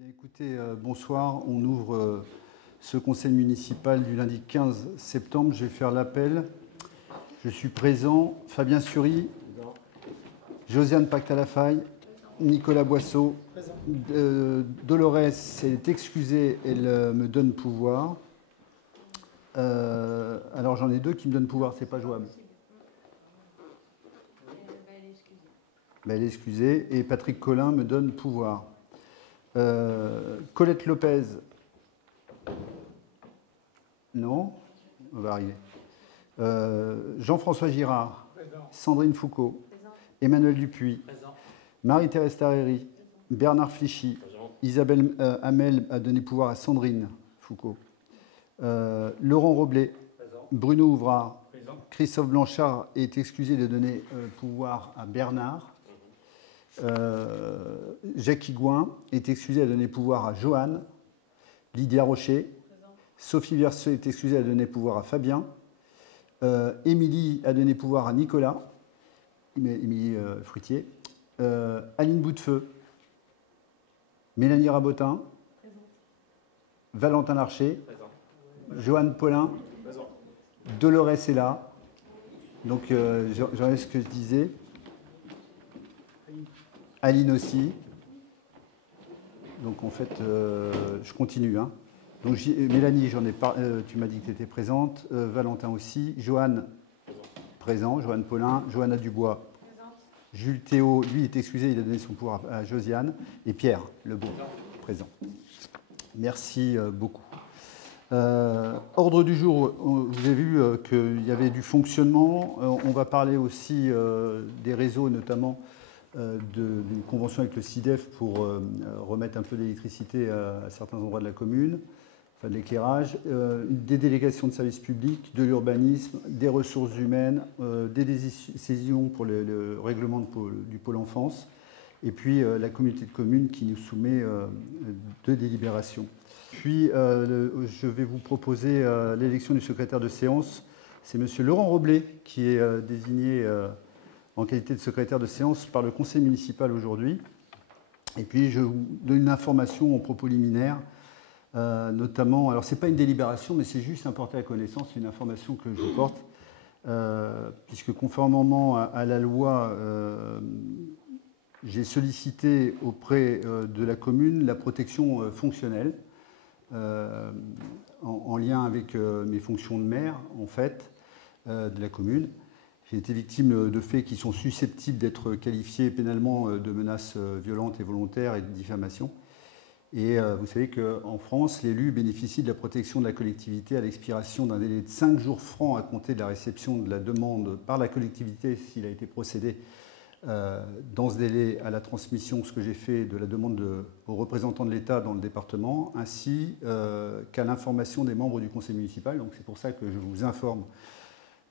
Bien, écoutez, bonsoir. On ouvre ce conseil municipal du lundi 15 septembre. Je vais faire l'appel. Je suis présent. Fabien Sury, Josiane Pactalafaille, Nicolas Boisseau. Dolores est excusée, elle me donne pouvoir. Alors j'en ai deux qui me donnent pouvoir, c'est pas jouable. Elle est excusée. Et Patrick Collin me donne pouvoir. Colette Lopez. Non, on va arriver. Jean-François Girard. Présent. Sandrine Foucault. Présent. Emmanuel Dupuis. Présent. Marie-Thérèse Tarréry. Bernard Flichy. Présent. Isabelle Hamel a donné pouvoir à Sandrine Foucault. Laurent Roblet. Présent. Bruno Ouvrard. Présent. Christophe Blanchard est excusé de donner pouvoir à Bernard. Jacques Higouin est excusé à donner pouvoir à Joanne. Lydia Rocher. Présent. Sophie Verseux est excusée à donner pouvoir à Fabien. Émilie a donné pouvoir à Nicolas. Émilie Fruitier. Aline Boutefeu. Mélanie Rabotin. Présent. Valentin Larcher. Présent. Joanne Paulin. Présent. Dolores est là. Donc j'en ai ce que je disais. Aline aussi. Donc en fait, je continue. Hein. Donc Mélanie, tu m'as dit que tu étais présente. Valentin aussi. Joanne, présent. Joanne Paulin. Johanna Dubois. Présente. Jules Théo, lui, est excusé, il a donné son pouvoir à Josiane. Et Pierre Lebeau, présent. Merci beaucoup. Ordre du jour, vous avez vu qu'il y avait du fonctionnement. On va parler aussi des réseaux, notamment d'une convention avec le SIDEF pour remettre un peu d'électricité à certains endroits de la commune, enfin de l'éclairage, des délégations de services publics, de l'urbanisme, des ressources humaines, des décisions pour le règlement du pôle enfance, et puis la communauté de communes qui nous soumet deux délibérations. Puis je vais vous proposer l'élection du secrétaire de séance. C'est M. Laurent Roblet qui est désigné en qualité de secrétaire de séance par le conseil municipal aujourd'hui. Et puis je vous donne une information en propos liminaire, notamment, alors ce n'est pas une délibération, mais c'est juste un porté à connaissance, une information que je vous porte, puisque conformément à la loi, j'ai sollicité auprès de la commune la protection fonctionnelle, en lien avec mes fonctions de maire, en fait, de la commune. J'ai été victime de faits qui sont susceptibles d'être qualifiés pénalement de menaces violentes et volontaires et de diffamation. Et vous savez qu'en France, l'élu bénéficie de la protection de la collectivité à l'expiration d'un délai de 5 jours francs à compter de la réception de la demande par la collectivité s'il a été procédé dans ce délai à la transmission, ce que j'ai fait, de la demande aux représentants de l'État dans le département, ainsi qu'à l'information des membres du conseil municipal. Donc c'est pour ça que je vous informe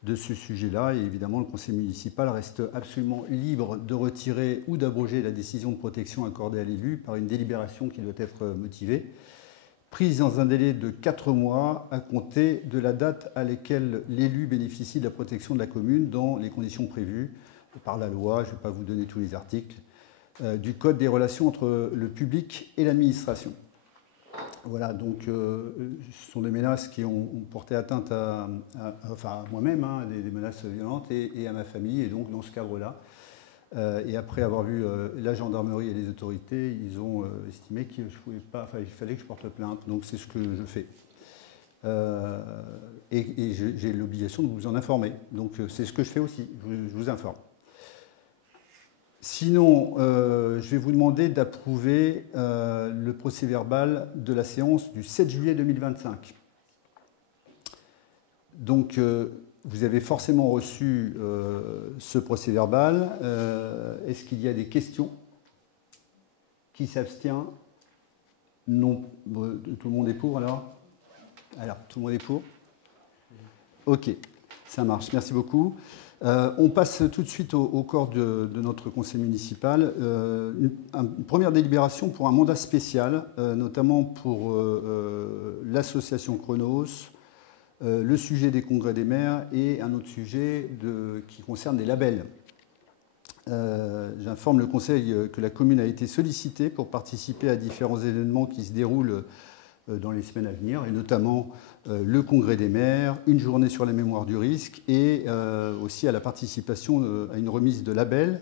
de ce sujet-là. Et évidemment, le conseil municipal reste absolument libre de retirer ou d'abroger la décision de protection accordée à l'élu par une délibération qui doit être motivée, prise dans un délai de 4 mois à compter de la date à laquelle l'élu bénéficie de la protection de la commune dans les conditions prévues par la loi, je ne vais pas vous donner tous les articles, du Code des relations entre le public et l'administration. Voilà, donc ce sont des menaces qui ont porté atteinte à moi-même, hein, des menaces violentes, et à ma famille. Et donc, dans ce cadre-là, et après avoir vu la gendarmerie et les autorités, ils ont estimé qu'il fallait que je porte plainte. Donc, c'est ce que je fais. Et j'ai l'obligation de vous en informer. Donc, c'est ce que je fais aussi. Je vous informe. Sinon, je vais vous demander d'approuver le procès-verbal de la séance du 7 juillet 2025. Donc, vous avez forcément reçu ce procès-verbal. Est-ce qu'il y a des questions? Qui s'abstient? Non. Tout le monde est pour, alors? Alors, tout le monde est pour? Ok, ça marche. Merci beaucoup. On passe tout de suite au corps de notre conseil municipal. Une première délibération pour un mandat spécial, notamment pour l'association Chronos, le sujet des congrès des maires et un autre sujet qui concerne les labels. j'informe le Conseil que la commune a été sollicitée pour participer à différents événements qui se déroulent dans les semaines à venir, et notamment le congrès des maires, une journée sur la mémoire du risque, et aussi à la participation à une remise de labels.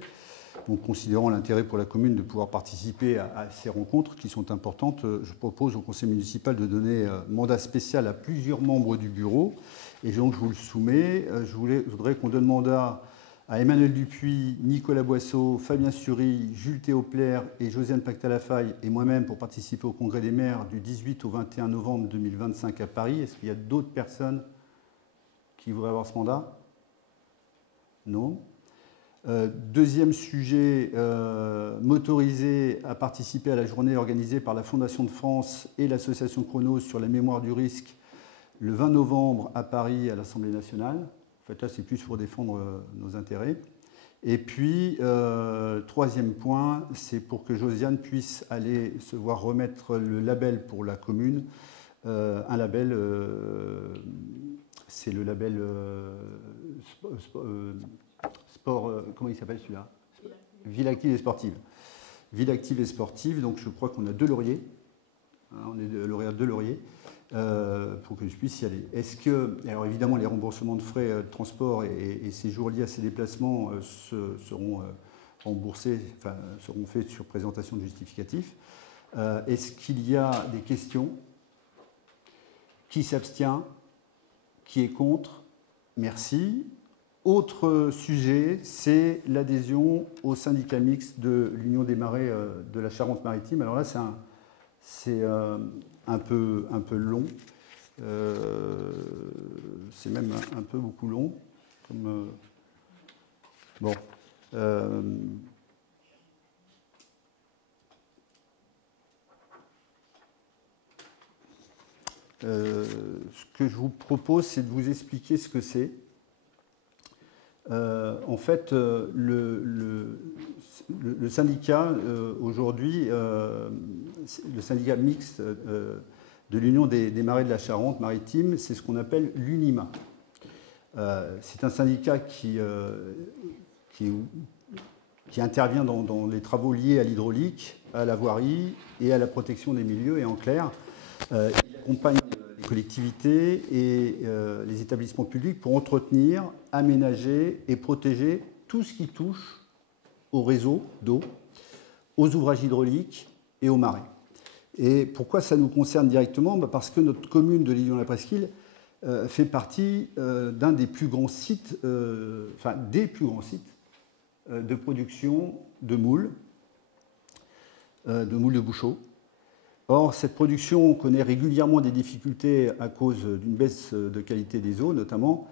Donc, considérant l'intérêt pour la commune de pouvoir participer à ces rencontres qui sont importantes, je propose au conseil municipal de donner mandat spécial à plusieurs membres du bureau. Et donc, je vous le soumets. Je voudrais qu'on donne mandat à Emmanuel Dupuis, Nicolas Boisseau, Fabien Sury, Jules Théopler et Josiane Pacta-Lafaille et moi-même pour participer au congrès des maires du 18 au 21 novembre 2025 à Paris. Est-ce qu'il y a d'autres personnes qui voudraient avoir ce mandat? Non. Deuxième sujet, m'autoriser à participer à la journée organisée par la Fondation de France et l'association Chronos sur la mémoire du risque le 20 novembre à Paris à l'Assemblée nationale. En fait, là, c'est plus pour défendre nos intérêts. Et puis, troisième point, c'est pour que Josiane puisse aller se voir remettre le label pour la commune. Un label, c'est le label sport, comment il s'appelle celui-là? Ville active et sportive. Ville active et sportive, donc je crois qu'on a 2 lauriers. On est lauréat de 2 lauriers. Pour que je puisse y aller. Est-ce que, alors évidemment, les remboursements de frais de transport et ces jours liés à ces déplacements seront remboursés, enfin, seront faits sur présentation de justificatif. Est-ce qu'il y a des questions? Qui s'abstient? Qui est contre? Merci. Autre sujet, c'est l'adhésion au syndicat mixte de l'Union des marais de la Charente-Maritime. Alors là, c'est un peu long. C'est même un peu beaucoup long. Bon. Ce que je vous propose, c'est de vous expliquer ce que c'est. En fait, le syndicat, aujourd'hui, le syndicat mixte de l'Union des marais de la Charente-Maritime, c'est ce qu'on appelle l'UNIMA. C'est un syndicat qui intervient dans les travaux liés à l'hydraulique, à la voirie et à la protection des milieux. Et en clair, il accompagne les collectivités et les établissements publics pour entretenir, aménager et protéger tout ce qui touche au réseau d'eau, aux ouvrages hydrauliques et aux marais. Et pourquoi ça nous concerne directement? Parce que notre commune de L'Île-la-Presqu'île fait partie d'un des plus grands sites, des plus grands sites de production de moules de Bouchot. Or, cette production connaît régulièrement des difficultés à cause d'une baisse de qualité des eaux, notamment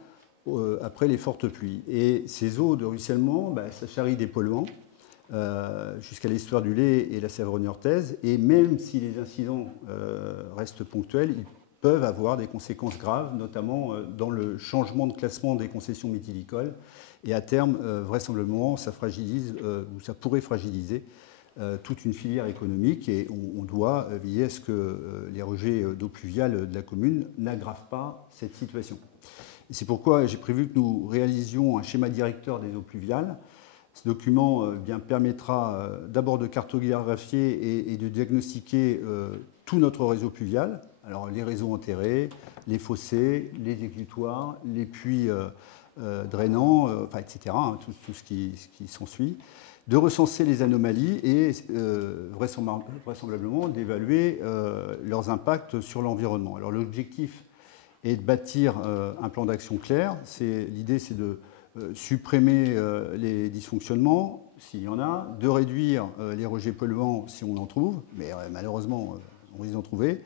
après les fortes pluies. Et ces eaux de ruissellement, ça charrie des polluants jusqu'à l'estuaire du Lay et la Sèvre niortaise. Et même si les incidents restent ponctuels, ils peuvent avoir des conséquences graves, notamment dans le changement de classement des concessions mytilicoles. Et à terme, vraisemblablement, ça fragilise ou ça pourrait fragiliser toute une filière économique, et on doit veiller à ce que les rejets d'eau pluviale de la commune n'aggravent pas cette situation. Et c'est pourquoi j'ai prévu que nous réalisions un schéma directeur des eaux pluviales. Ce document permettra d'abord de cartographier et de diagnostiquer tout notre réseau pluvial, alors les réseaux enterrés, les fossés, les éclutoires, les puits drainants, etc., tout ce qui s'ensuit, de recenser les anomalies et vraisemblablement d'évaluer leurs impacts sur l'environnement. Alors l'objectif est de bâtir un plan d'action clair. L'idée, c'est de supprimer les dysfonctionnements, s'il y en a, de réduire les rejets polluants si on en trouve, mais malheureusement, on risque d'en trouver,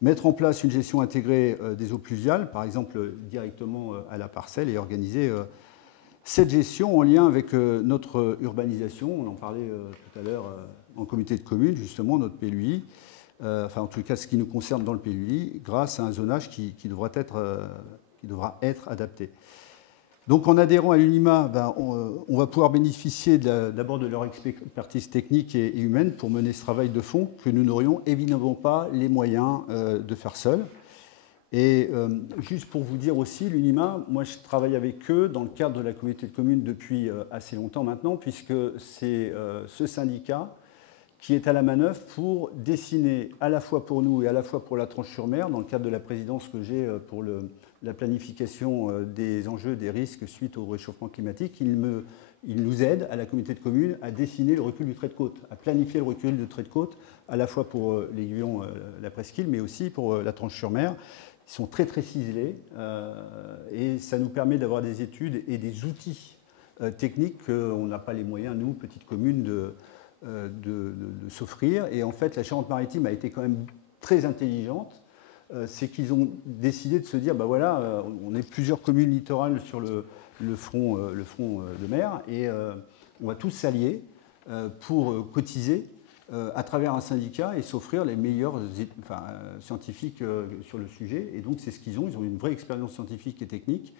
mettre en place une gestion intégrée des eaux pluviales, par exemple directement à la parcelle, et organiser cette gestion en lien avec notre urbanisation. On en parlait tout à l'heure en comité de communes, justement, notre PLUI, en tout cas ce qui nous concerne dans le PLUI, grâce à un zonage qui devra être adapté. Donc en adhérant à l'UNIMA, on va pouvoir bénéficier d'abord de leur expertise technique et humaine pour mener ce travail de fond que nous n'aurions évidemment pas les moyens de faire seuls. Et juste pour vous dire aussi, l'UNIMA, moi je travaille avec eux dans le cadre de la communauté de communes depuis assez longtemps maintenant, puisque c'est ce syndicat qui est à la manœuvre pour dessiner à la fois pour nous et à la fois pour la Tranche-sur-Mer, dans le cadre de la présidence que j'ai pour la planification des enjeux, des risques suite au réchauffement climatique. Il nous aide, à la communauté de communes, à dessiner le recul du trait de côte, à planifier le recul du trait de côte, à la fois pour l'Aiguillon, la Presqu'île, mais aussi pour la Tranche-sur-Mer. Ils sont très très ciselés et ça nous permet d'avoir des études et des outils techniques qu'on n'a pas les moyens, nous, petites communes, de s'offrir. Et en fait, la Charente-Maritime a été quand même très intelligente. C'est qu'ils ont décidé de se dire, ben voilà, on est plusieurs communes littorales sur le front de mer et on va tous s'allier pour cotiser à travers un syndicat et s'offrir les meilleurs scientifiques sur le sujet. Et donc c'est ce qu'ils ont. Ils ont une vraie expérience scientifique et technique.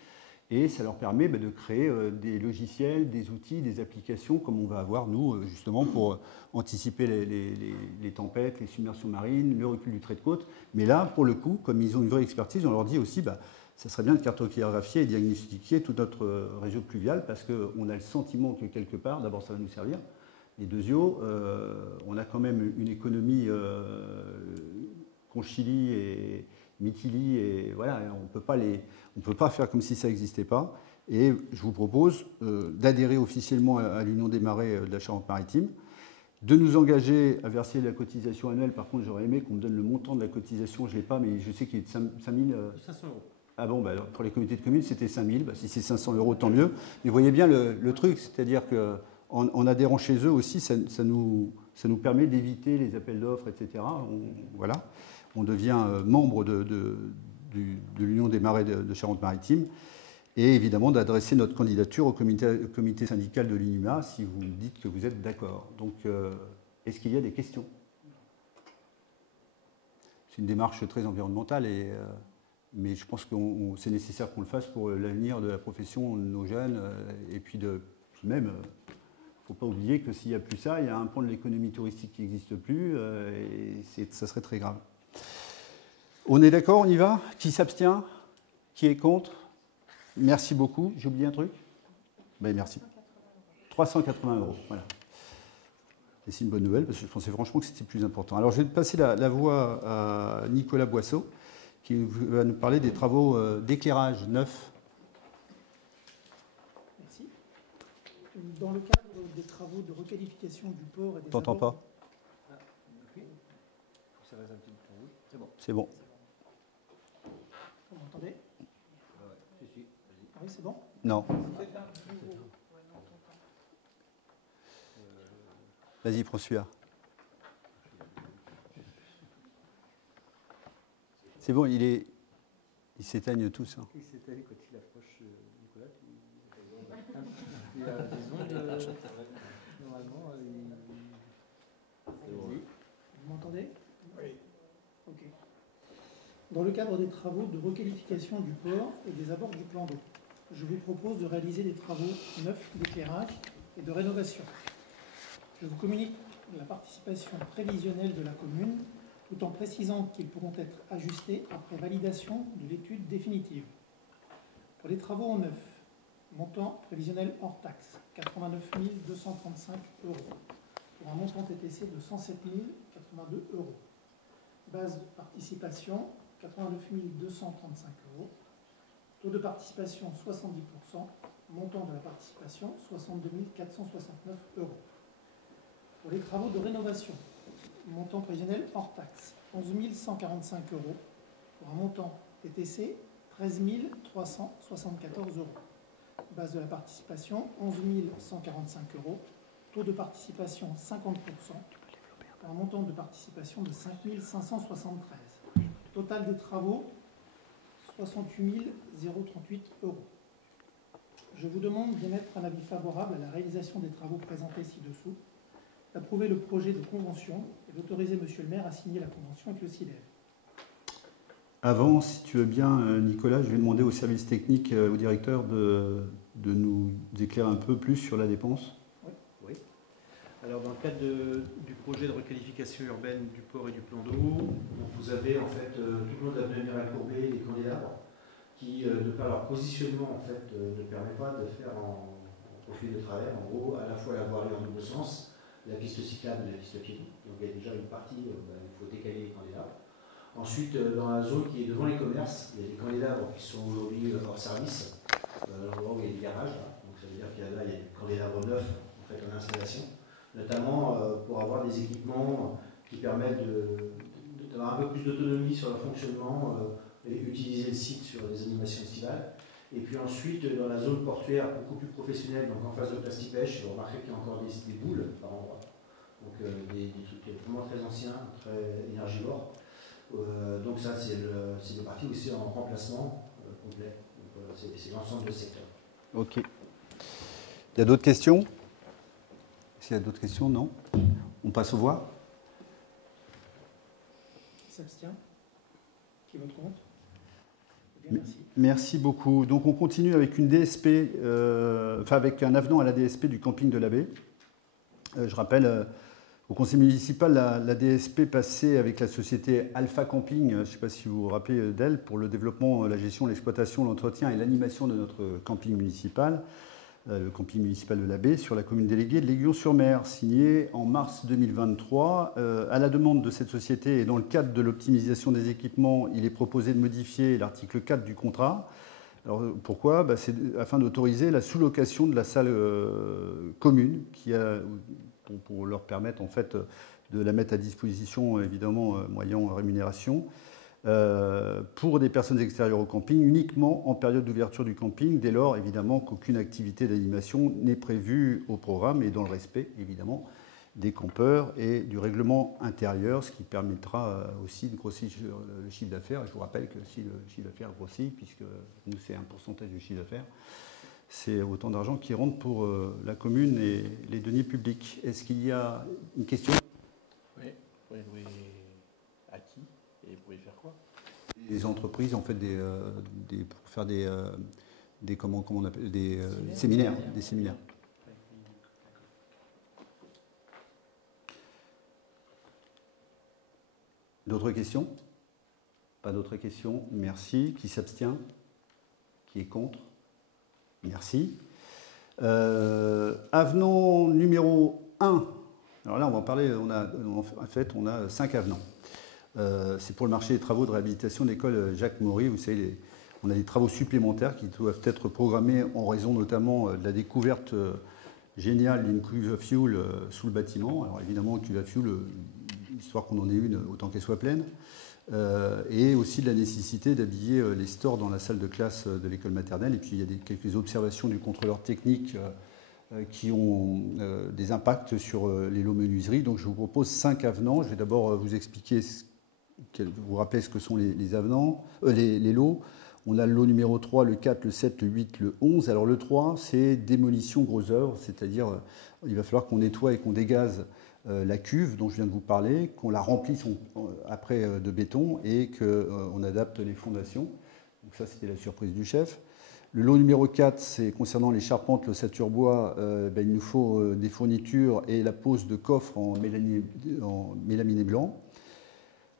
Et ça leur permet de créer des logiciels, des outils, des applications comme on va avoir, nous, justement, pour anticiper les tempêtes, les submersions marines, le recul du trait de côte. Mais là, pour le coup, comme ils ont une vraie expertise, on leur dit aussi, ça serait bien de cartographier et diagnostiquer tout notre réseau pluvial parce qu'on a le sentiment que quelque part, d'abord, ça va nous servir. Et deuxièmement, on a quand même une économie Conchili et Mytilly, et voilà, on ne peut pas faire comme si ça n'existait pas. Et je vous propose d'adhérer officiellement à l'Union des marais de la Charente-Maritime, de nous engager à verser la cotisation annuelle. Par contre, j'aurais aimé qu'on me donne le montant de la cotisation, je ne l'ai pas, mais je sais qu'il est de 5 000... 500 euros. Ah bon, alors pour les communautés de communes, c'était 5 000. Si c'est 500 euros, tant mieux. Mais vous voyez bien le truc, c'est-à-dire qu'en adhérant chez eux aussi, ça nous permet d'éviter les appels d'offres, etc. Voilà. On devient membre de l'Union des marais de Charente-Maritime et évidemment d'adresser notre candidature au comité syndical de l'UNIMA si vous me dites que vous êtes d'accord. Donc, est-ce qu'il y a des questions? C'est une démarche très environnementale, mais je pense que c'est nécessaire qu'on le fasse pour l'avenir de la profession, de nos jeunes, et puis même, il ne faut pas oublier que s'il n'y a plus ça, il y a un pan de l'économie touristique qui n'existe plus, et ça serait très grave. On est d'accord, on y va? Qui s'abstient? Qui est contre? Merci beaucoup. J'ai oublié un truc? Ben, merci. 380 euros, voilà. Et c'est une bonne nouvelle, parce que je pensais franchement que c'était plus important. Alors, je vais passer la voix à Nicolas Boisseau, qui va nous parler des travaux d'éclairage neuf. Merci. Dans le cadre des travaux de requalification du port et des... T'entends pas? C'est bon. Vous m'entendez? Ah oui, c'est bon? Non. Vas-y, prends celui-là. C'est bon, ils s'éteignent tous. Hein. Il s'éteigne quand il approche Nicolas. Il y a des ondes. Normalement, Vous m'entendez? Oui. Ok. Dans le cadre des travaux de requalification du port et des abords du plan d'eau, je vous propose de réaliser des travaux neufs d'éclairage et de rénovation. Je vous communique la participation prévisionnelle de la commune, tout en précisant qu'ils pourront être ajustés après validation de l'étude définitive. Pour les travaux en neuf, montant prévisionnel hors taxe, 89 235 €, pour un montant TTC de 107 082 €. Base de participation, 89 235 €. Taux de participation, 70%. Montant de la participation, 62 469 €. Pour les travaux de rénovation, montant prévisionnel hors taxe, 11 145 €. Pour un montant TTC, 13 374 €. Base de la participation, 11 145 €. Taux de participation, 50%. Pour un montant de participation de 5 573 €. Total des travaux, 68 038 €. Je vous demande d'émettre un avis favorable à la réalisation des travaux présentés ci-dessous, d'approuver le projet de convention et d'autoriser Monsieur le maire à signer la convention avec le CIDEV. Avant, si tu veux bien, Nicolas, je vais demander au service technique, au directeur, de nous éclairer un peu plus sur la dépense. oui. Alors, dans le cadre du projet de requalification urbaine du port et du plan d'eau, vous avez en fait tout le long de l'avenue Amiral Courbet des candélabres qui, de par leur positionnement, en fait, ne permet pas de faire en profil de travers, en gros, à la fois la voirie en double sens, la piste cyclable et la piste piéton. Donc il y a déjà une partie où il faut décaler les candélabres. Ensuite, dans la zone qui est devant les commerces, il y a des candélabres qui sont aujourd'hui hors service, l'endroit où il y a des garages. Là. Donc ça veut dire qu'il y a des candélabres neufs en fait, en installation, notamment pour avoir des équipements qui permettent d'avoir un peu plus d'autonomie sur leur fonctionnement et utiliser le site sur des animations estivales. Et puis ensuite, dans la zone portuaire beaucoup plus professionnelle, donc en face de Plastipèche, vous remarquez qu'il y a encore des boules par endroit. Donc des trucs vraiment très anciens, très énergivores. Donc ça, c'est des parties aussi en remplacement complet. C'est l'ensemble du secteur. Ok. Il y a d'autres questions? S'il y a d'autres questions, non? On passe aux voix. Qui s'abstient? Qui vote contre? Bien, merci. Merci beaucoup. Donc on continue avec une DSP, avec un avenant à la DSP du camping de l'Abbé. Je rappelle au conseil municipal la DSP passée avec la société Alpha Camping, je ne sais pas si vous vous rappelez d'elle, pour le développement, la gestion, l'exploitation, l'entretien et l'animation de notre camping municipal, le camping municipal de l'Abbé, sur la commune déléguée de l'Aiguillon-sur-Mer, signé en mars 2023. À la demande de cette société et dans le cadre de l'optimisation des équipements, il est proposé de modifier l'article 4 du contrat. Alors, pourquoi? C'est afin d'autoriser la sous-location de la salle commune pour leur permettre en fait, de la mettre à disposition, évidemment, moyens rémunération, pour des personnes extérieures au camping, uniquement en période d'ouverture du camping, dès lors, évidemment, qu'aucune activité d'animation n'est prévue au programme et dans le respect, évidemment, des campeurs et du règlement intérieur, ce qui permettra aussi de grossir le chiffre d'affaires. Je vous rappelle que si le chiffre d'affaires grossit, puisque nous, c'est un pourcentage du chiffre d'affaires, c'est autant d'argent qui rentre pour la commune et les deniers publics. Est-ce qu'il y a une question? Oui. À qui? Et vous pouvez faire quoi? Les entreprises, en fait, pour faire des comment on appelle, des séminaires. Des séminaires. D'autres questions? Pas d'autres questions? Merci. Qui s'abstient? Qui est contre? Merci. Avenant numéro 1. Alors là, on va en parler. On a 5 avenants. C'est pour le marché des travaux de réhabilitation de l'école Jacques Maury. Vous savez, on a des travaux supplémentaires qui doivent être programmés en raison notamment de la découverte géniale d'une cuve à fioul sous le bâtiment. Alors évidemment, cuve à fioul, histoire qu'on en ait une autant qu'elle soit pleine. Et aussi de la nécessité d'habiller les stores dans la salle de classe de l'école maternelle. Et puis il y a quelques observations du contrôleur technique qui ont des impacts sur les lots menuiseries. Donc je vous propose 5 avenants. Je vais d'abord vous expliquer, vous rappeler ce que sont les avenants, les lots. On a le lot numéro 3, le 4, le 7, le 8, le 11. Alors le 3, c'est démolition gros œuvre, c'est-à-dire il va falloir qu'on nettoie et qu'on dégaze la cuve dont je viens de vous parler, qu'on la remplisse après de béton et qu'on adapte les fondations. Donc ça, c'était la surprise du chef. Le lot numéro 4, c'est concernant les charpentes, l'ossature bois. Il nous faut des fournitures et la pose de coffres en mélaminé blanc.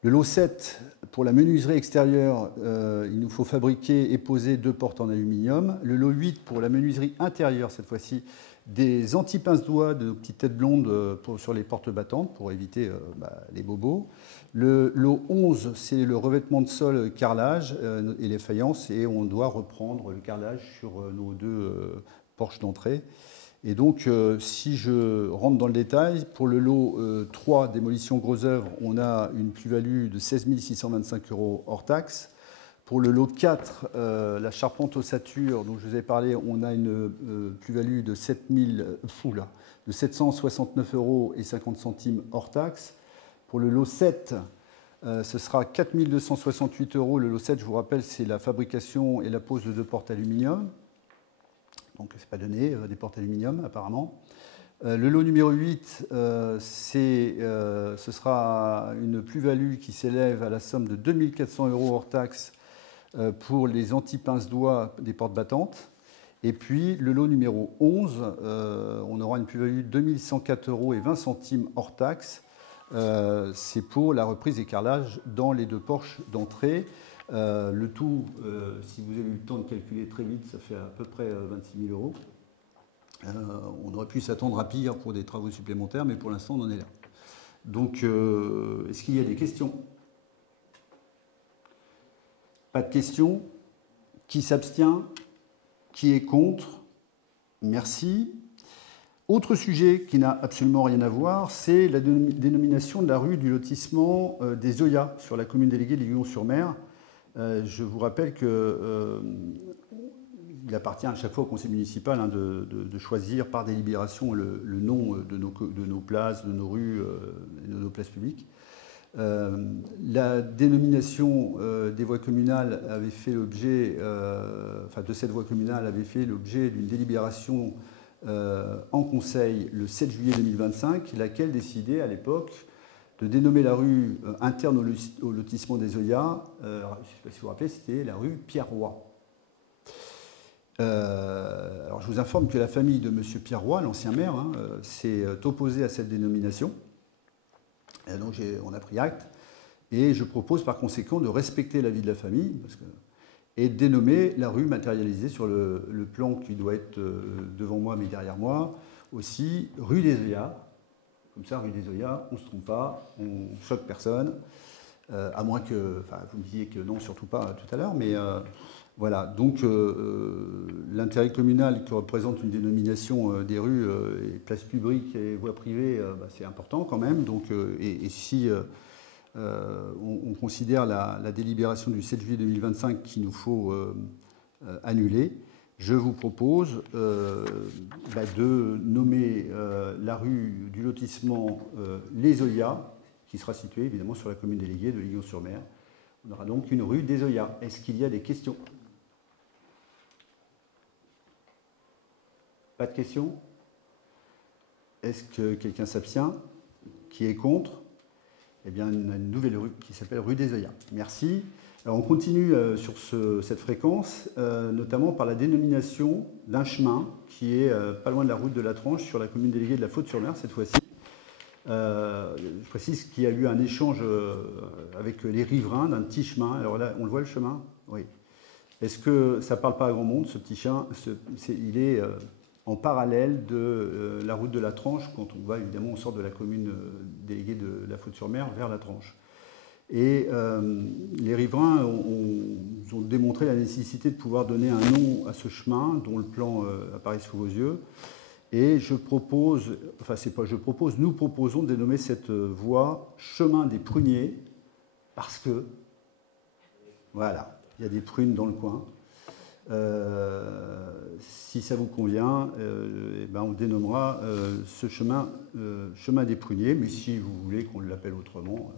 Le lot 7, pour la menuiserie extérieure, il nous faut fabriquer et poser 2 portes en aluminium. Le lot 8, pour la menuiserie intérieure, cette fois-ci, des anti-pince-doigts de petites têtes blondes sur les portes battantes pour éviter les bobos. Le lot 11, c'est le revêtement de sol carrelage et les faïences, et on doit reprendre le carrelage sur nos 2 porches d'entrée. Et donc, si je rentre dans le détail, pour le lot 3, démolition gros œuvre, on a une plus-value de 16 625 € hors taxe. Pour le lot 4, la charpente ossature, dont je vous ai parlé, on a une plus-value de 769 € et 50 centimes hors taxe. Pour le lot 7, ce sera 4 268 €. Le lot 7, je vous rappelle, c'est la fabrication et la pose de 2 portes aluminium. Donc, ce n'est pas donné, des portes aluminium, apparemment. Le lot numéro 8, ce sera une plus-value qui s'élève à la somme de 2 400 € hors taxe pour les anti-pince-doigts des portes battantes. Et puis le lot numéro 11, on aura une plus-value de 2104 € et 20 centimes hors taxe. C'est pour la reprise des carrelages dans les 2 porches d'entrée. Le tout, si vous avez eu le temps de calculer très vite, ça fait à peu près 26 000 €. On aurait pu s'attendre à pire pour des travaux supplémentaires, mais pour l'instant, on en est là. Donc, est-ce qu'il y a des questions? Pas de questions? Qui s'abstient? Qui est contre? Merci. Autre sujet qui n'a absolument rien à voir, c'est la dénomination de la rue du lotissement des Oyas sur la commune déléguée de Lyon-sur-Mer. Je vous rappelle qu'il appartient à chaque fois au conseil municipal de choisir par délibération le nom de nos places, de nos rues et de nos places publiques. La dénomination des voies communales avait fait l'objet, de cette voie communale avait fait l'objet d'une délibération en conseil le 7 juillet 2025, laquelle décidait à l'époque de dénommer la rue interne au lotissement des Oyas, je ne sais pas si vous vous rappelez, c'était la rue Pierre-Roy. Alors je vous informe que la famille de M. Pierre-Roy, l'ancien maire, s'est opposée à cette dénomination. Et donc on a pris acte, et je propose par conséquent de respecter l'avis de la famille et de dénommer la rue matérialisée sur le plan qui doit être devant moi mais derrière moi, aussi rue des Oyas. Comme ça, rue des Oyas, on ne se trompe pas, on ne choque personne, à moins que, vous me disiez que non, surtout pas tout à l'heure, mais voilà. Donc l'intérêt communal que représente une dénomination des rues et places publiques et voies privées, c'est important quand même. Donc, et si on considère la délibération du 7 juillet 2025 qu'il nous faut annuler, je vous propose de nommer la rue du lotissement Les Oyas, qui sera située évidemment sur la commune déléguée de Lyon-sur-Mer. On aura donc une rue des Oyas. Est-ce qu'il y a des questions? Pas de questions? Est-ce que quelqu'un s'abstient? Qui est contre? Eh bien, on a une nouvelle rue qui s'appelle rue des Oyas. Merci. Alors, on continue sur cette fréquence, notamment par la dénomination d'un chemin qui est pas loin de la route de la Tranche, sur la commune déléguée de la Faute-sur-Mer cette fois-ci. Je précise qu'il y a eu un échange avec les riverains d'un petit chemin. Alors là, on le voit le chemin? Oui. Est-ce que ça ne parle pas à grand monde, ce petit chemin? Il est en parallèle de la route de la Tranche, quand on va évidemment, on sort de la commune déléguée de la Faute-sur-Mer vers la Tranche. Et les riverains ont démontré la nécessité de pouvoir donner un nom à ce chemin, dont le plan apparaît sous vos yeux. Et je propose, enfin c'est pas je propose, nous proposons de dénommer cette voie chemin des pruniers, parce que, voilà, il y a des prunes dans le coin. Si ça vous convient, on dénommera ce chemin chemin des pruniers, mais si vous voulez qu'on l'appelle autrement,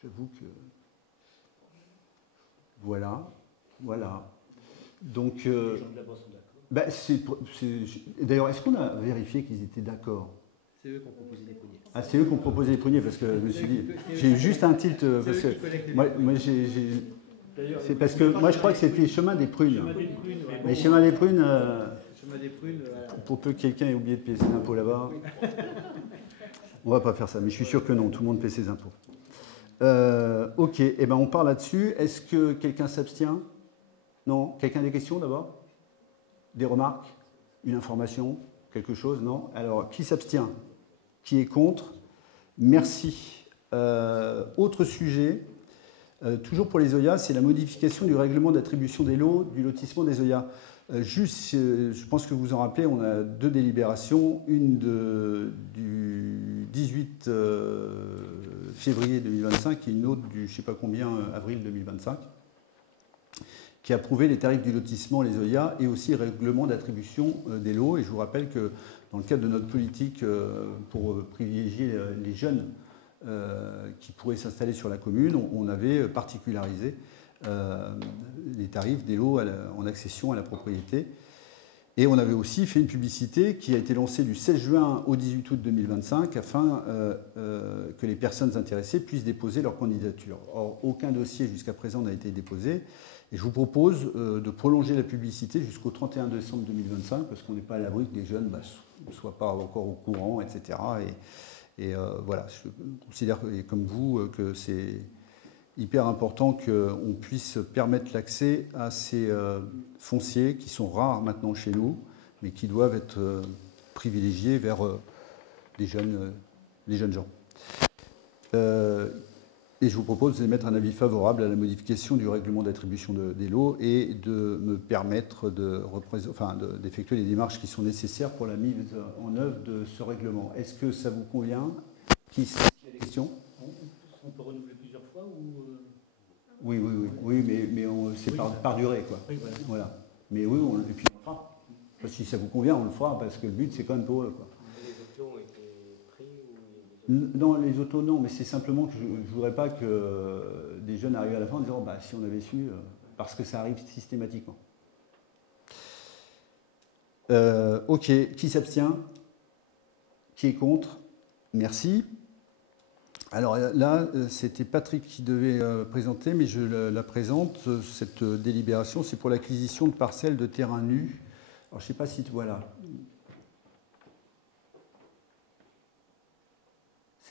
j'avoue que... Voilà. Donc, d'ailleurs, est-ce qu'on a vérifié qu'ils étaient d'accord? C'est eux qui ont proposé les pruniers. Ah, c'est eux qui ont proposé les pruniers, parce que je me suis dit... J'ai juste un tilt, parce que... C'est parce que moi, je crois que c'était chemin des prunes. Mais chemin des prunes... Pour peu que quelqu'un ait oublié de payer ses impôts là-bas, on ne va pas faire ça. Mais je suis sûr que non, tout le monde paie ses impôts. Ok, on part là-dessus. Est-ce que quelqu'un s'abstient? Non? Quelqu'un a des questions d'abord? Des remarques? Une information? Quelque chose? Non? Alors, qui s'abstient? Qui est contre? Merci. Autre sujet, toujours pour les Oyas, c'est la modification du règlement d'attribution des lots du lotissement des Oyas. Je pense que vous vous en rappelez, on a 2 délibérations, une du 18 février 2025 et une autre du je ne sais pas combien avril 2025, qui approuvait les tarifs du lotissement les Oyas et aussi le règlement d'attribution des lots. Et je vous rappelle que dans le cadre de notre politique pour privilégier les jeunes qui pourraient s'installer sur la commune, on avait particularisé les tarifs des lots en accession à la propriété. Et on avait aussi fait une publicité qui a été lancée du 16 juin au 18 août 2025 afin que les personnes intéressées puissent déposer leur candidature. Or, aucun dossier jusqu'à présent n'a été déposé. Et je vous propose de prolonger la publicité jusqu'au 31 décembre 2025 parce qu'on n'est pas à l'abri que les jeunes ne soient pas encore au courant, etc. Et voilà, je considère, comme vous, que c'est hyper important qu'on puisse permettre l'accès à ces fonciers qui sont rares maintenant chez nous, mais qui doivent être privilégiés vers les jeunes gens. Et je vous propose d'émettre un avis favorable à la modification du règlement d'attribution des lots et de me permettre d'effectuer les démarches qui sont nécessaires pour la mise en œuvre de ce règlement. Est-ce que ça vous convient? Qui a des questions? On peut renouveler plusieurs fois ou... Oui, mais c'est par durée, quoi. Oui, voilà. Mais oui, et puis on le fera. Parce que si ça vous convient, on le fera, parce que le but, c'est quand même pour eux, quoi. Les autos ont été pris Non, les autos, non, mais c'est simplement que je ne voudrais pas que des jeunes arrivent à la fin en disant si on avait su, parce que ça arrive systématiquement. Ok, qui s'abstient? Qui est contre? Merci. Alors là, c'était Patrick qui devait présenter, mais je la présente. Cette délibération, c'est pour l'acquisition de parcelles de terrain nus. Alors je ne sais pas si tu vois là.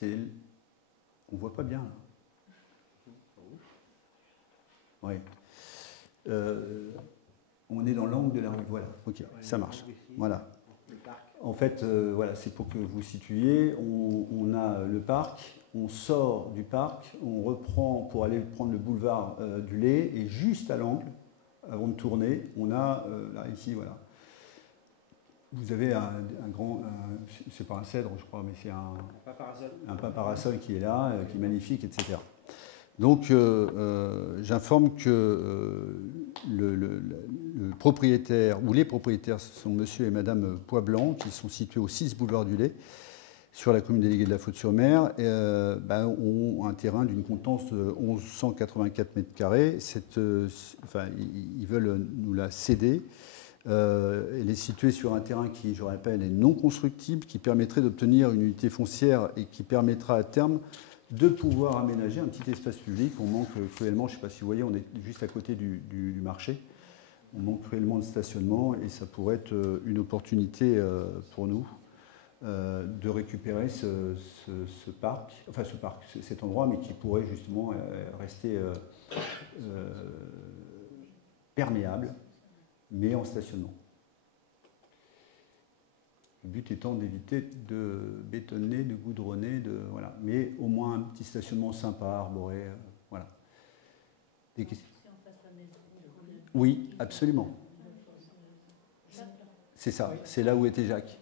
On ne voit pas bien là. Oui. On est dans l'angle de la rue. Voilà, ok, ça marche. Voilà. En fait, voilà, c'est pour que vous situiez. On a le parc, on sort du parc, on reprend pour aller prendre le boulevard du Lay, et juste à l'angle, avant de tourner, on a là ici, voilà. Vous avez un grand, c'est pas un cèdre, je crois, mais c'est un pin parasol qui est là, qui est magnifique, etc. Donc, j'informe que le propriétaire, ou les propriétaires, ce sont monsieur et madame Poisblanc, qui sont situés au 6 boulevard du Lay, sur la commune déléguée de la Faute-sur-Mer, ont un terrain d'une contenance de 1184 mètres carrés. Ils veulent nous la céder. Elle est située sur un terrain qui, je rappelle, est non constructible, qui permettrait d'obtenir une unité foncière et qui permettra à terme de pouvoir aménager un petit espace public. On manque cruellement, je ne sais pas si vous voyez, on est juste à côté du marché. On manque cruellement de stationnement et ça pourrait être une opportunité pour nous de récupérer ce parc, cet endroit, mais qui pourrait justement rester perméable, mais en stationnement. Le but étant d'éviter de bétonner, de goudronner, voilà. Mais au moins un petit stationnement sympa, arboré, voilà. Des questions? Oui, absolument. C'est ça, c'est là où était Jacques.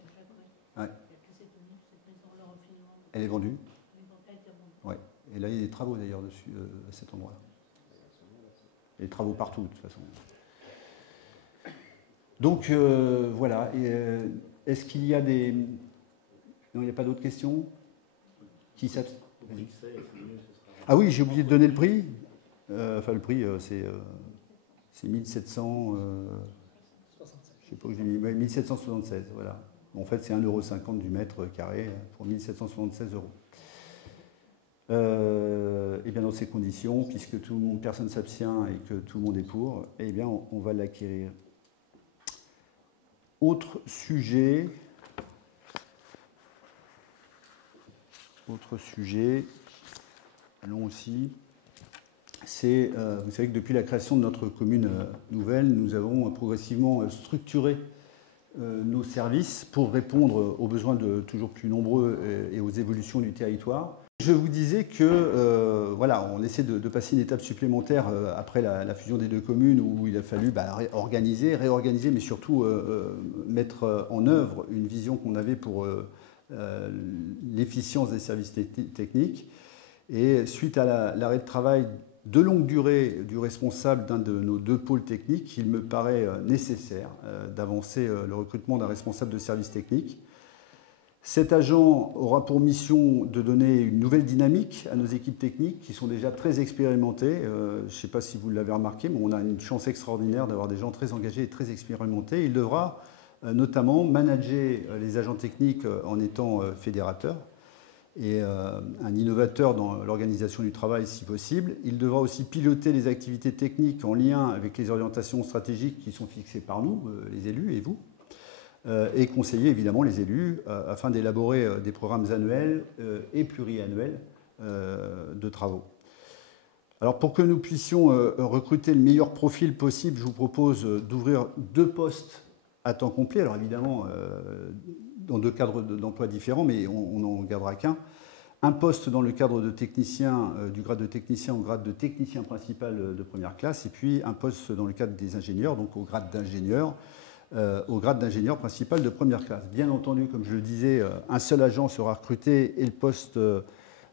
Ouais. Elle est vendue. Ouais. Et là, il y a des travaux d'ailleurs dessus, à cet endroit-là. Il y a des travaux partout, de toute façon. Donc, voilà. Est-ce qu'il y a des... Non, il n'y a pas d'autres questions? Qui s'abstient? Ah oui, j'ai oublié de donner le prix. Le prix, c'est 1700... je sais pas où j'ai mis. 1776, voilà. En fait, c'est 1,50 € du mètre carré pour 1776 €. Et bien dans ces conditions, puisque personne ne s'abstient et que tout le monde est pour, eh bien on va l'acquérir. Autre sujet, allons aussi, c'est, vous savez que depuis la création de notre commune nouvelle, nous avons progressivement structuré nos services pour répondre aux besoins de toujours plus nombreux et aux évolutions du territoire. Je vous disais que voilà, on essaie de passer une étape supplémentaire après la fusion des deux communes où il a fallu réorganiser, mais surtout mettre en œuvre une vision qu'on avait pour l'efficience des services techniques. Et suite à l'arrêt de travail de longue durée du responsable d'un de nos deux pôles techniques, il me paraît nécessaire d'avancer le recrutement d'un responsable de service technique. Cet agent aura pour mission de donner une nouvelle dynamique à nos équipes techniques qui sont déjà très expérimentées. Je ne sais pas si vous l'avez remarqué, mais on a une chance extraordinaire d'avoir des gens très engagés et très expérimentés. Il devra notamment manager les agents techniques en étant fédérateur et un innovateur dans l'organisation du travail si possible. Il devra aussi piloter les activités techniques en lien avec les orientations stratégiques qui sont fixées par nous, les élus et vous, et conseiller évidemment les élus afin d'élaborer des programmes annuels et pluriannuels de travaux. Alors pour que nous puissions recruter le meilleur profil possible, je vous propose d'ouvrir 2 postes à temps complet. Alors évidemment, dans 2 cadres d'emploi différents, mais on n'en gardera qu'un. Un poste dans le cadre de technicien, du grade de technicien au grade de technicien principal de première classe, et puis un poste dans le cadre des ingénieurs, donc au grade d'ingénieur principal de première classe. Bien entendu, comme je le disais, un seul agent sera recruté et le poste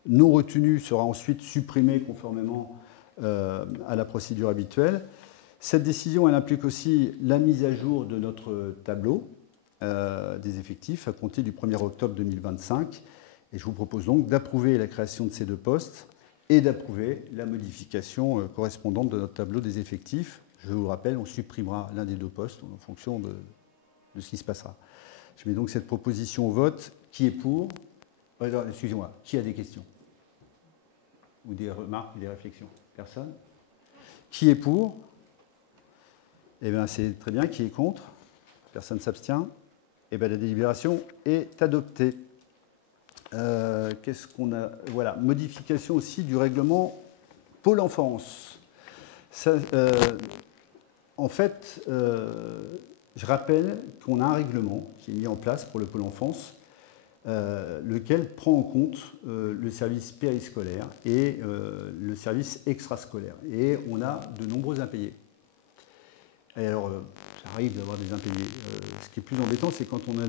non retenu sera ensuite supprimé conformément à la procédure habituelle. Cette décision, elle implique aussi la mise à jour de notre tableau des effectifs à compter du 1er octobre 2025. Et je vous propose donc d'approuver la création de ces 2 postes et d'approuver la modification correspondante de notre tableau des effectifs. Je vous rappelle, on supprimera l'un des 2 postes en fonction de ce qui se passera. Je mets donc cette proposition au vote. Qui est pour ? Excusez-moi, qui a des questions ? Ou des remarques, ou des réflexions ? Personne ? Qui est pour ? Eh bien, c'est très bien. Qui est contre ? Personne ne s'abstient. Eh bien, la délibération est adoptée. Qu'est-ce qu'on a ? Voilà, modification aussi du règlement Pôle enfance. Ça, en fait, je rappelle qu'on a un règlement qui est mis en place pour le Pôle enfance, lequel prend en compte le service périscolaire et le service extrascolaire. Et on a de nombreux impayés. Et alors, ça arrive d'avoir des impayés. Ce qui est plus embêtant, c'est quand on a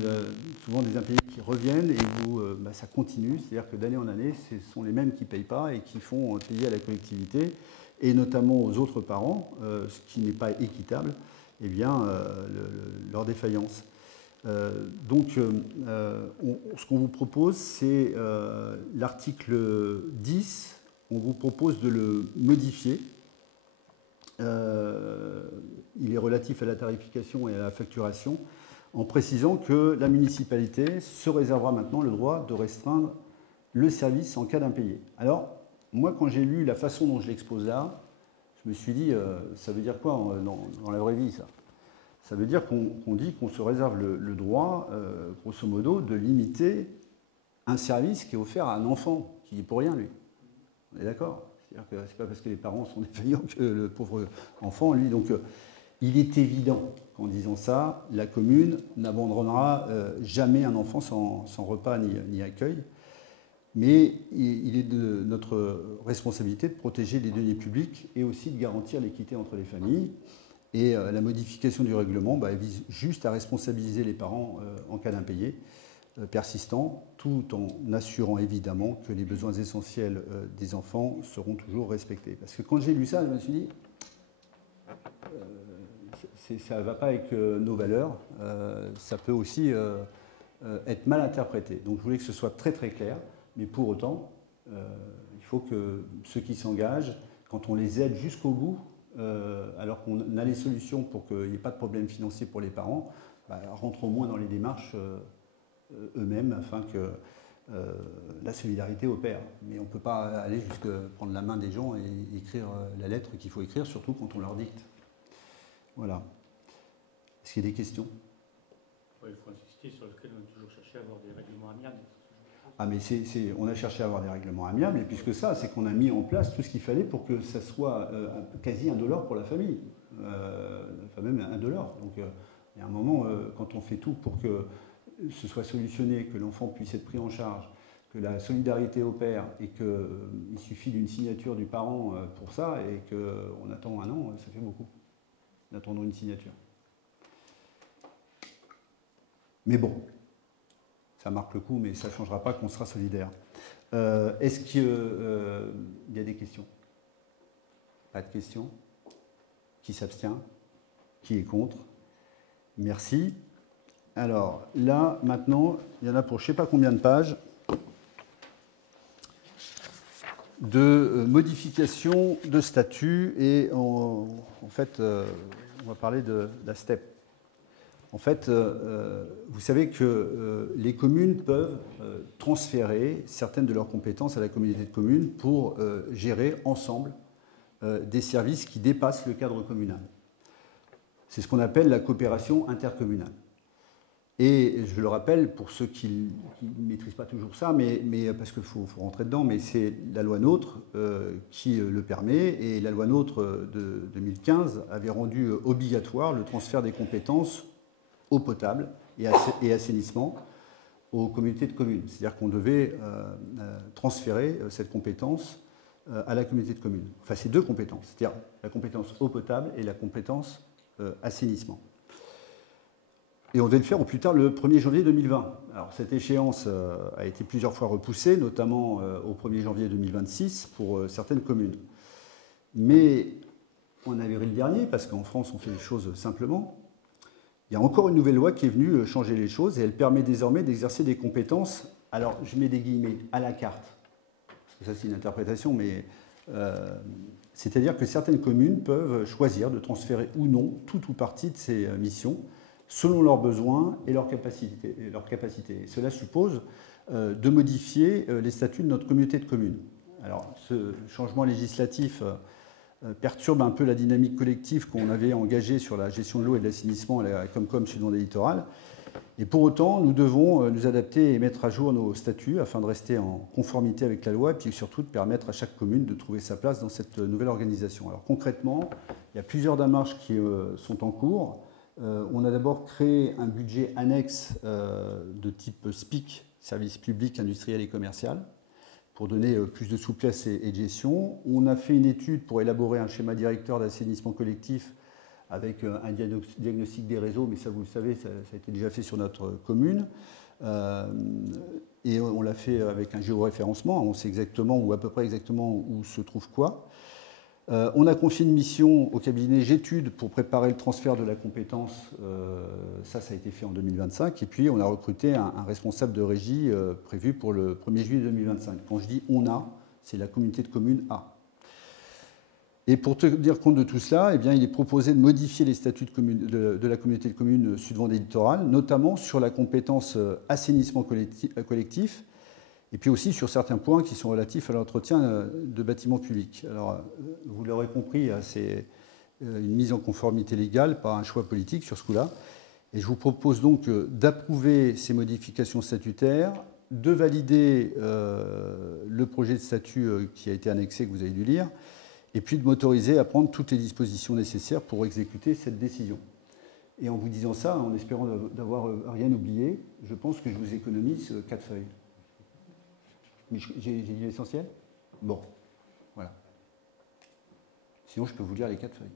souvent des impayés qui reviennent et où ça continue. C'est-à-dire que d'année en année, ce sont les mêmes qui ne payent pas et qui font payer à la collectivité, et notamment aux autres parents, ce qui n'est pas équitable, eh bien, leur défaillance. Donc, ce qu'on vous propose, c'est l'article 10. On vous propose de le modifier. Il est relatif à la tarification et à la facturation, en précisant que la municipalité se réservera maintenant le droit de restreindre le service en cas d'impayé. Alors, moi, quand j'ai lu la façon dont je l'expose là, je me suis dit, ça veut dire quoi dans la vraie vie, ça ? Ça veut dire qu'on dit qu'on se réserve le droit, grosso modo, de limiter un service qui est offert à un enfant, qui n'est pour rien, lui. On est d'accord ? C'est-à-dire que ce n'est pas parce que les parents sont défaillants que le pauvre enfant, lui. Donc, il est évident qu'en disant ça, la commune n'abandonnera jamais un enfant sans repas ni accueil. Mais il est de notre responsabilité de protéger les deniers publics et aussi de garantir l'équité entre les familles. Et la modification du règlement vise juste à responsabiliser les parents en cas d'impayé persistant, tout en assurant évidemment que les besoins essentiels des enfants seront toujours respectés. Parce que quand j'ai lu ça, je me suis dit, ça ne va pas avec nos valeurs, ça peut aussi être mal interprété. Donc je voulais que ce soit très très clair, mais pour autant, il faut que ceux qui s'engagent, quand on les aide jusqu'au bout, alors qu'on a les solutions pour qu'il n'y ait pas de problème financier pour les parents, rentrent au moins dans les démarches eux-mêmes afin que la solidarité opère. Mais on ne peut pas aller jusqu'à prendre la main des gens et écrire la lettre qu'il faut écrire, surtout quand on leur dicte. Voilà. Est-ce qu'il y a des questions ? Oui, il faut insister sur lequel on a toujours cherché à avoir des règlements amiables. Ah, mais on a cherché à avoir des règlements amiables, et puisque ça, c'est qu'on a mis en place tout ce qu'il fallait pour que ça soit quasi indolore pour la famille. Enfin, même indolore. Donc, il y a un moment, quand on fait tout pour que ce soit solutionné, que l'enfant puisse être pris en charge, que la solidarité opère, et qu'il suffit d'une signature du parent pour ça, et qu'on attend 1 an, ça fait beaucoup. D'attendre une signature. Mais bon, ça marque le coup, mais ça ne changera pas qu'on sera solidaire. Est-ce qu'il y a des questions ? Pas de questions ? Qui s'abstient ? Qui est contre ? Merci. Alors, là, maintenant, il y en a pour je ne sais pas combien de pages de modification de statut, et en fait, on va parler de la STEP. En fait, vous savez que les communes peuvent transférer certaines de leurs compétences à la communauté de communes pour gérer ensemble des services qui dépassent le cadre communal. C'est ce qu'on appelle la coopération intercommunale. Et je le rappelle, pour ceux qui ne maîtrisent pas toujours ça, mais parce qu'il faut rentrer dedans, mais c'est la loi NOTRe qui le permet, et la loi NOTRe de 2015 avait rendu obligatoire le transfert des compétences eau potable et assainissement aux communautés de communes. C'est-à-dire qu'on devait transférer cette compétence à la communauté de communes. Enfin, c'est deux compétences, c'est-à-dire la compétence eau potable et la compétence assainissement. Et on devait le faire au plus tard le 1er janvier 2020. Alors cette échéance a été plusieurs fois repoussée, notamment au 1er janvier 2026 pour certaines communes. Mais en avril dernier, parce qu'en France on fait les choses simplement, il y a encore une nouvelle loi qui est venue changer les choses et elle permet désormais d'exercer des compétences, alors je mets des guillemets, à la carte. Parce que ça c'est une interprétation, mais c'est-à-dire que certaines communes peuvent choisir de transférer ou non tout ou partie de ces missions selon leurs besoins et leurs capacités. Et cela suppose de modifier les statuts de notre communauté de communes. Alors, ce changement législatif perturbe un peu la dynamique collective qu'on avait engagée sur la gestion de l'eau et de l'assainissement à la Comcom Sud-Vendée Littoral. Et pour autant, nous devons nous adapter et mettre à jour nos statuts afin de rester en conformité avec la loi et puis surtout de permettre à chaque commune de trouver sa place dans cette nouvelle organisation. Alors concrètement, il y a plusieurs démarches qui sont en cours. On a d'abord créé un budget annexe de type SPIC, service public, industriel et commercial, pour donner plus de souplesse et de gestion. On a fait une étude pour élaborer un schéma directeur d'assainissement collectif avec un diagnostic des réseaux, mais ça vous le savez, ça a été déjà fait sur notre commune. Et on l'a fait avec un géoréférencement, on sait exactement ou à peu près exactement où se trouve quoi. On a confié une mission au cabinet Gétudes pour préparer le transfert de la compétence. Ça a été fait en 2025. Et puis, on a recruté un responsable de régie prévu pour le 1er juillet 2025. Quand je dis « on a », c'est la communauté de communes A. Et pour tenir compte de tout cela, eh bien, il est proposé de modifier les statuts de la communauté de communes Sud-Vendée Littoral, notamment sur la compétence assainissement collectif, et puis aussi sur certains points qui sont relatifs à l'entretien de bâtiments publics. Alors, vous l'aurez compris, c'est une mise en conformité légale par un choix politique sur ce coup-là. Et je vous propose donc d'approuver ces modifications statutaires, de valider le projet de statut qui a été annexé, que vous avez dû lire, et puis de m'autoriser à prendre toutes les dispositions nécessaires pour exécuter cette décision. Et en vous disant ça, en espérant d'avoir rien oublié, je pense que je vous économise 4 feuilles. J'ai dit l'essentiel ? Bon, voilà. Sinon, je peux vous lire les 4 feuilles.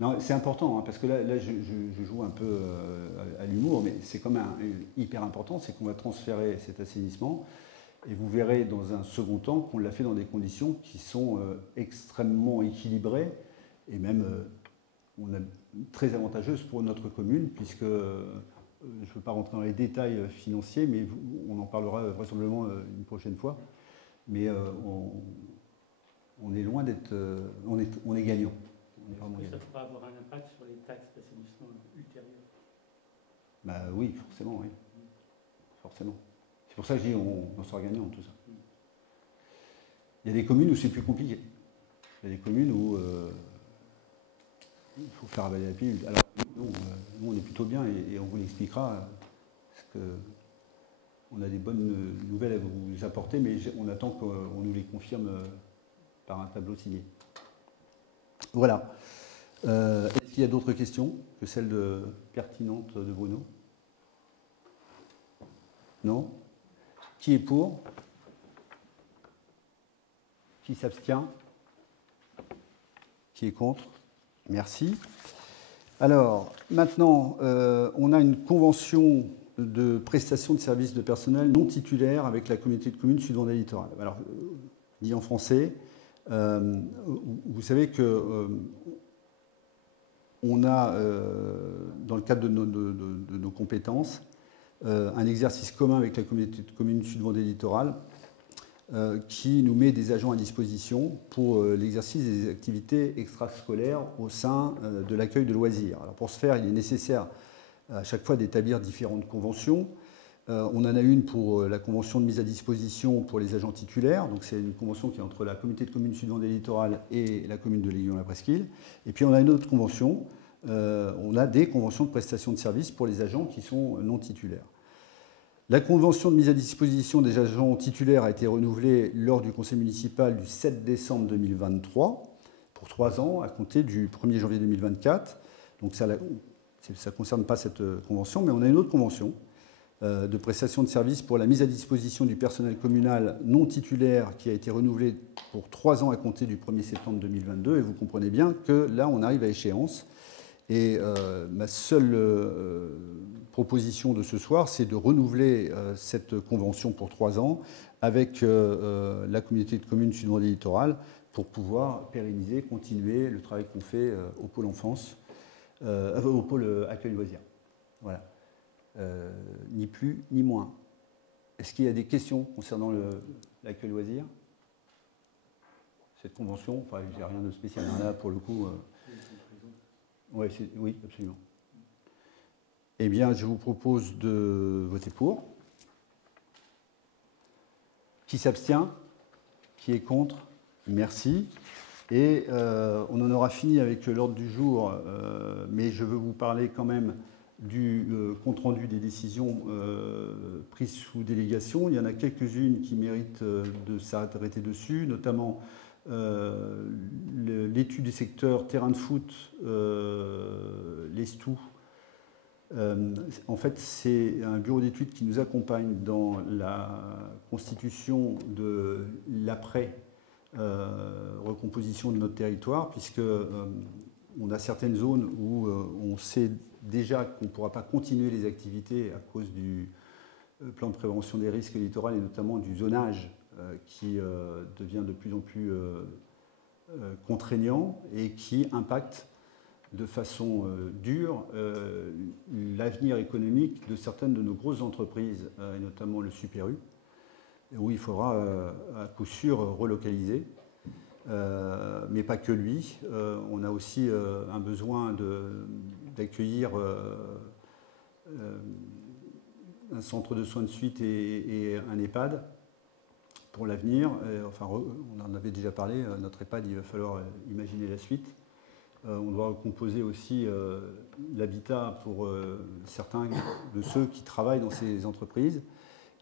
Non, c'est important, hein, parce que là je joue un peu à l'humour, mais c'est quand même hyper important, c'est qu'on va transférer cet assainissement, et vous verrez dans un second temps qu'on l'a fait dans des conditions qui sont extrêmement équilibrées, et même très avantageuses pour notre commune, puisque... je ne veux pas rentrer dans les détails financiers, mais on en parlera vraisemblablement une prochaine fois. Mais on est loin d'être... on est gagnant. Ça pourra avoir un impact sur les taxes d'assainissement ultérieures. Bah oui, forcément, oui. Forcément. C'est pour ça que je dis on sera gagnant tout ça. Il y a des communes où c'est plus compliqué. Il y a des communes où il faut faire avaler la pilule. Alors, nous, on est plutôt bien et on vous l'expliquera parce qu'on a des bonnes nouvelles à vous apporter, mais on attend qu'on nous les confirme par un tableau signé. Voilà. Est-ce qu'il y a d'autres questions que celles pertinentes de Bruno? Non? Qui est pour? Qui s'abstient? Qui est contre? Merci. Alors, maintenant, on a une convention de prestation de services de personnel non titulaire avec la communauté de communes Sud-Vendée Littoral. Alors, dit en français, vous savez que on a, dans le cadre de nos compétences, un exercice commun avec la communauté de communes Sud-Vendée Littoral qui nous met des agents à disposition pour l'exercice des activités extrascolaires au sein de l'accueil de loisirs. Alors pour ce faire, il est nécessaire à chaque fois d'établir différentes conventions. On en a une pour la convention de mise à disposition pour les agents titulaires. Donc c'est une convention qui est entre la communauté de communes Sud-Vendée Littoral et la commune de l'Aiguillon-la-Presqu'île. Et puis on a une autre convention. On a des conventions de prestation de services pour les agents qui sont non titulaires. La convention de mise à disposition des agents titulaires a été renouvelée lors du conseil municipal du 7 décembre 2023 pour 3 ans à compter du 1er janvier 2024. Donc ça ne concerne pas cette convention, mais on a une autre convention de prestation de services pour la mise à disposition du personnel communal non titulaire qui a été renouvelée pour 3 ans à compter du 1er septembre 2022. Et vous comprenez bien que là, on arrive à échéance. Et ma seule proposition de ce soir, c'est de renouveler cette convention pour 3 ans avec la communauté de communes Sud-Vendée Littoral pour pouvoir pérenniser, continuer le travail qu'on fait au pôle enfance, au pôle accueil loisirs. Voilà. Ni plus ni moins. Est-ce qu'il y a des questions concernant l'accueil loisirs? Cette convention, enfin, j'ai rien de spécial là pour le coup. Oui, absolument. Eh bien, je vous propose de voter pour. Qui s'abstient? Qui est contre? Merci. Et on en aura fini avec l'ordre du jour, mais je veux vous parler quand même du compte-rendu des décisions prises sous délégation. Il y en a quelques-unes qui méritent de s'arrêter dessus, notamment l'étude du secteur terrain de foot, l'ESTOU. En fait, c'est un bureau d'études qui nous accompagne dans la constitution de l'après-recomposition de notre territoire, puisque on a certaines zones où on sait déjà qu'on ne pourra pas continuer les activités à cause du plan de prévention des risques littoraux et notamment du zonage qui devient de plus en plus contraignant et qui impacte de façon dure l'avenir économique de certaines de nos grosses entreprises, et notamment le Super U, où il faudra à coup sûr relocaliser. Mais pas que lui. On a aussi un besoin d'accueillir un centre de soins de suite et un EHPAD pour l'avenir. Enfin, on en avait déjà parlé, notre EHPAD, il va falloir imaginer la suite. On doit composer aussi l'habitat pour certains de ceux qui travaillent dans ces entreprises.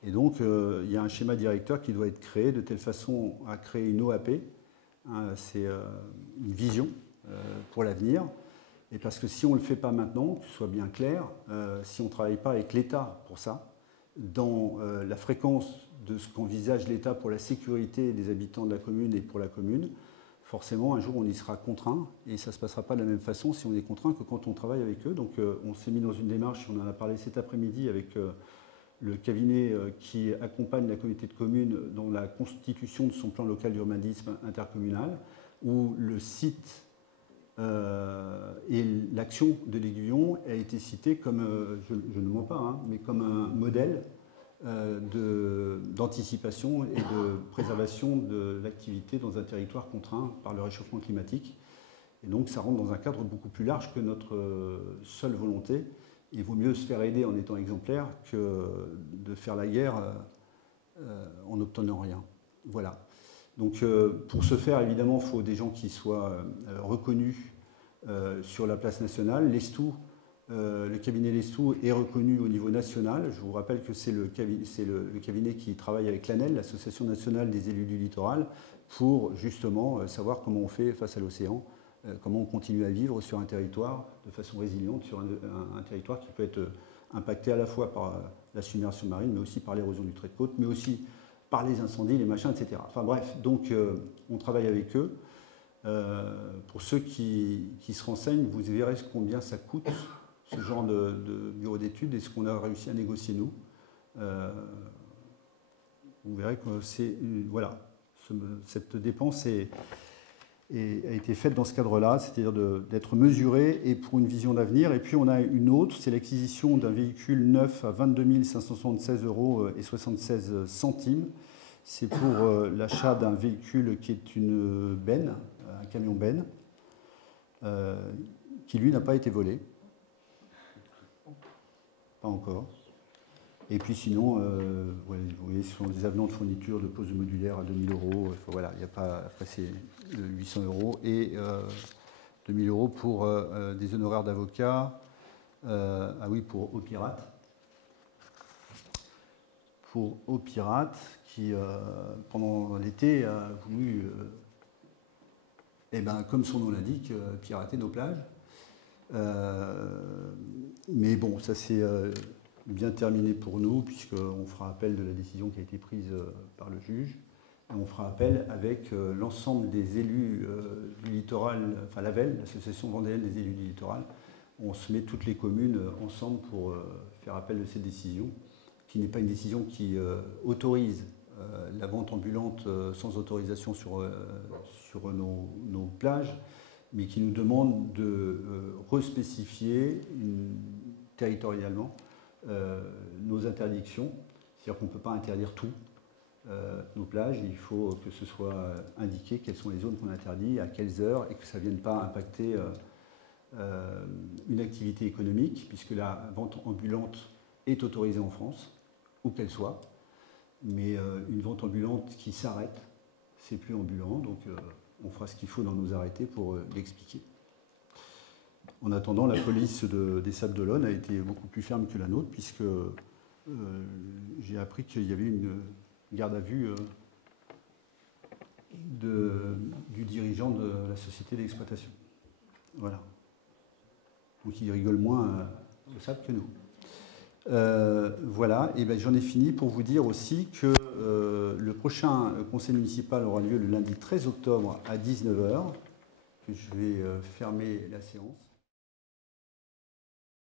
Et donc, il y a un schéma directeur qui doit être créé de telle façon à créer une OAP. C'est une vision pour l'avenir. Et parce que si on ne le fait pas maintenant, que ce soit bien clair, si on ne travaille pas avec l'État pour ça, dans la fréquence de ce qu'envisage l'État pour la sécurité des habitants de la commune et pour la commune, forcément, un jour, on y sera contraint. Et ça ne se passera pas de la même façon si on est contraint que quand on travaille avec eux. Donc, on s'est mis dans une démarche, on en a parlé cet après-midi avec le cabinet qui accompagne la communauté de communes dans la constitution de son plan local d'urbanisme intercommunal, où le site et l'action de l'Aiguillon a été cité comme, je ne mens pas, hein, mais comme un modèle d'anticipation et de préservation de l'activité dans un territoire contraint par le réchauffement climatique. Et donc ça rentre dans un cadre beaucoup plus large que notre seule volonté. Il vaut mieux se faire aider en étant exemplaire que de faire la guerre en n'obtenant rien. Voilà. Donc pour ce faire, évidemment, il faut des gens qui soient reconnus sur la place nationale. L'ESTOU, le cabinet l'ESTOU est reconnu au niveau national. Je vous rappelle que c'est le cabinet qui travaille avec l'ANEL, l'Association nationale des élus du littoral, pour justement savoir comment on fait face à l'océan, comment on continue à vivre sur un territoire de façon résiliente, sur un territoire qui peut être impacté à la fois par la submersion marine, mais aussi par l'érosion du trait de côte, mais aussi par les incendies, les machins, etc. Enfin bref, donc on travaille avec eux. Pour ceux qui se renseignent, vous verrez combien ça coûte, ce genre de bureau d'études, et ce qu'on a réussi à négocier nous. Vous verrez que c'est... Voilà, cette dépense a été faite dans ce cadre-là, c'est-à-dire d'être mesurée et pour une vision d'avenir. Et puis on a une autre, c'est l'acquisition d'un véhicule neuf à 22 576,76 €. C'est pour l'achat d'un véhicule qui est une benne, un camion benne, qui lui n'a pas été volé. Pas encore. Et puis sinon, vous voyez, ce sont des avenants de fourniture de pose modulaire à 2 000 €. Enfin, voilà, il n'y a pas. Après, c'est 800 € et 2 000 € pour des honoraires d'avocat. Ah oui, pour Opirate. Pour Opirate, qui, pendant l'été, a voulu, comme son nom l'indique, pirater nos plages. Mais bon, ça c'est bien terminé pour nous, puisqu'on fera appel de la décision qui a été prise par le juge. Et on fera appel avec l'ensemble des élus du littoral, enfin l'AVEL, l'Association vendéenne des élus du littoral. On se met toutes les communes ensemble pour faire appel de cette décision, qui n'est pas une décision qui autorise la vente ambulante sans autorisation sur nos plages, mais qui nous demande de respécifier territorialement nos interdictions. C'est-à-dire qu'on ne peut pas interdire tout, nos plages. Il faut que ce soit indiqué quelles sont les zones qu'on interdit, à quelles heures, et que ça ne vienne pas impacter une activité économique, puisque la vente ambulante est autorisée en France, où qu'elle soit. Mais une vente ambulante qui s'arrête, c'est plus ambulant, donc on fera ce qu'il faut dans nos arrêtés pour l'expliquer. En attendant, la police des Sables d'Olonne a été beaucoup plus ferme que la nôtre, puisque j'ai appris qu'il y avait une garde à vue du dirigeant de la société d'exploitation. Voilà. Donc il rigole moins au Sable que nous. Voilà, et j'en ai fini pour vous dire aussi que le prochain conseil municipal aura lieu le lundi 13 octobre à 19 h, que je vais fermer la séance.